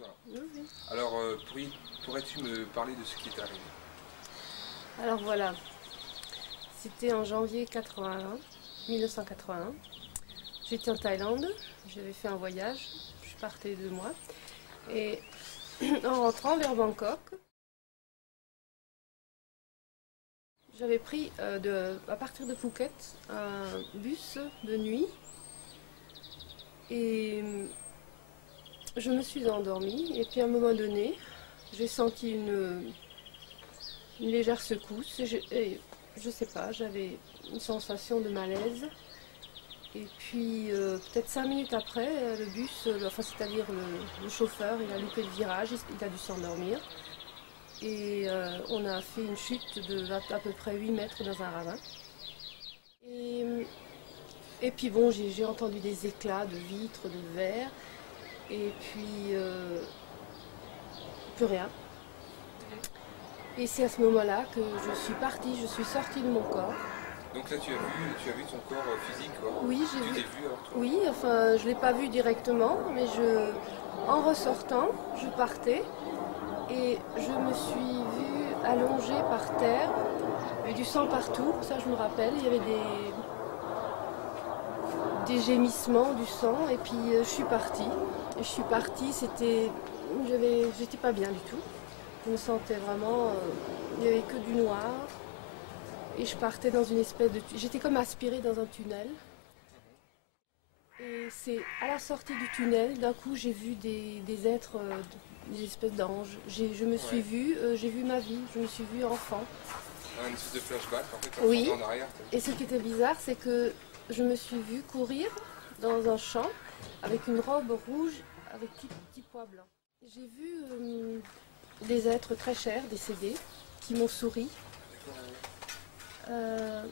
toi. Oui, oui. Alors, pourrais-tu me parler de ce qui est arrivé? Alors voilà, c'était en janvier 81, 1981. J'étais en Thaïlande, j'avais fait un voyage, je partais 2 mois. Et en rentrant vers Bangkok, j'avais pris à partir de Phuket un bus de nuit et je me suis endormie. Et puis à un moment donné, j'ai senti une légère secousse et je sais pas, j'avais une sensation de malaise. Et puis peut-être 5 minutes après, le bus, enfin c'est-à-dire le chauffeur, il a loupé le virage, il a dû s'endormir. Et on a fait une chute de à peu près 8 mètres dans un ravin. Et, et puis bon, j'ai entendu des éclats de vitres, de verre, et puis plus rien. Et c'est à ce moment-là que je suis partie, je suis sortie de mon corps. Donc là, tu as vu ton corps physique, quoi. Oui, j'ai Tu vu. t'es vu alors, toi? Oui, enfin, je ne l'ai pas vu directement, mais en ressortant, je partais et je me suis vue allongée par terre. Il y avait du sang partout, ça je me rappelle. Il y avait des gémissements, du sang, et puis je suis partie. Et je suis partie, j'étais pas bien du tout. Je me sentais vraiment, il n'y avait que du noir. Et je partais dans une espèce de... J'étais comme aspirée dans un tunnel. Et c'est à la sortie du tunnel, d'un coup, j'ai vu des êtres, des espèces d'anges. Je me suis Ouais. vue, j'ai vu ma vie, je me suis vue enfant. Un espèce de flashback, en fait, Oui. en arrière. Et ce qui était bizarre, c'est que je me suis vue courir dans un champ avec une robe rouge avec petits pois blancs. J'ai vu des êtres très chers, décédés, qui m'ont souri. Euh,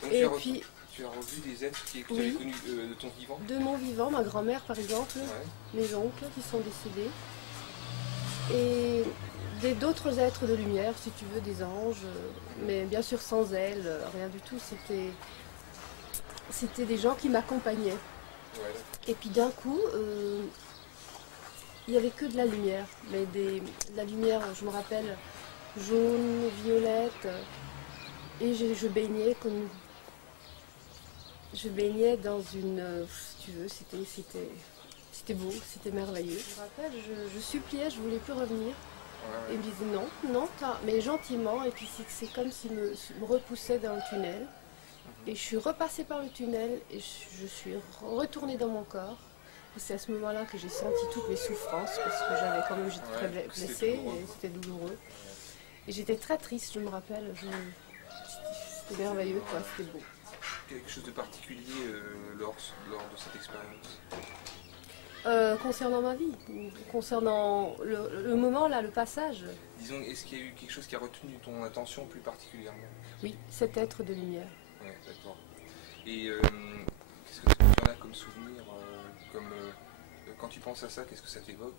Donc et puis, tu as revu des êtres que tu oui, avais connus de ton vivant? de mon vivant, ma grand-mère par exemple, Ouais. mes oncles qui sont décédés, et d'autres êtres de lumière, si tu veux, des anges, mais bien sûr sans ailes, rien du tout. C'était des gens qui m'accompagnaient. Ouais. Et puis d'un coup, il n'y avait que de la lumière, mais de la lumière, je me rappelle, jaune, violette, et je baignais dans une, si tu veux, c'était beau, c'était merveilleux. Je me rappelle, je suppliais, je voulais plus revenir. Ouais. Et ils me disaient non, non, mais gentiment, et puis c'est comme s'ils me repoussaient dans le tunnel. Et je suis repassée par le tunnel et je suis retournée dans mon corps. Et c'est à ce moment-là que j'ai senti toutes mes souffrances parce que j'étais très blessée et c'était douloureux. Et j'étais très triste, je me rappelle. C'était merveilleux, quoi, c'était beau. Quelque chose de particulier lors de cette expérience? Concernant ma vie, concernant le moment là, le passage. Disons, est-ce qu'il y a eu quelque chose qui a retenu ton attention plus particulièrement? Oui, cet être de lumière. Ouais, d'accord. Et qu'est-ce que tu en as comme souvenir quand tu penses à ça, qu'est-ce que ça t'évoque?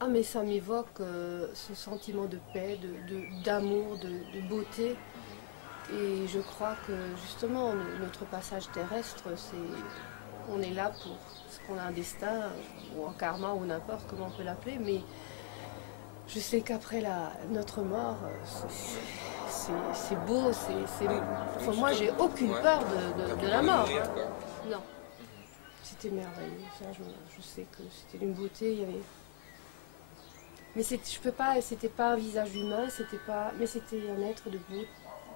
Ah mais ça m'évoque ce sentiment de paix, d'amour, de beauté. Et je crois que justement notre passage terrestre, on est là parce qu'on a un destin, ou un karma, ou n'importe comment on peut l'appeler, mais je sais qu'après notre mort, c'est beau, enfin, moi j'ai aucune peur de la mort. Non. C'était merveilleux, ça, je sais que c'était une beauté, il y avait... Mais je peux pas, c'était pas un visage humain, mais c'était un être de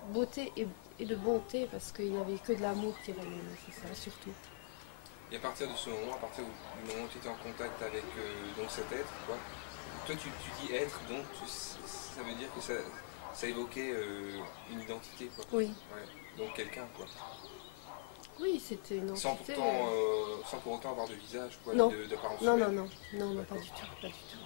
beauté et de bonté, parce qu'il n'y avait que de l'amour qui rayonnait, c'est ça, surtout. Et à partir de ce moment, à partir du moment où tu étais en contact avec donc cet être, quoi, toi tu dis être, donc ça veut dire que ça évoquait une identité, quoi. Oui. Ouais. Donc quelqu'un, quoi. Oui, c'était une entité. Sans pour autant avoir de visage, quoi, Non. d'apparence Non, humaine. non, pas du tout, pas du tout.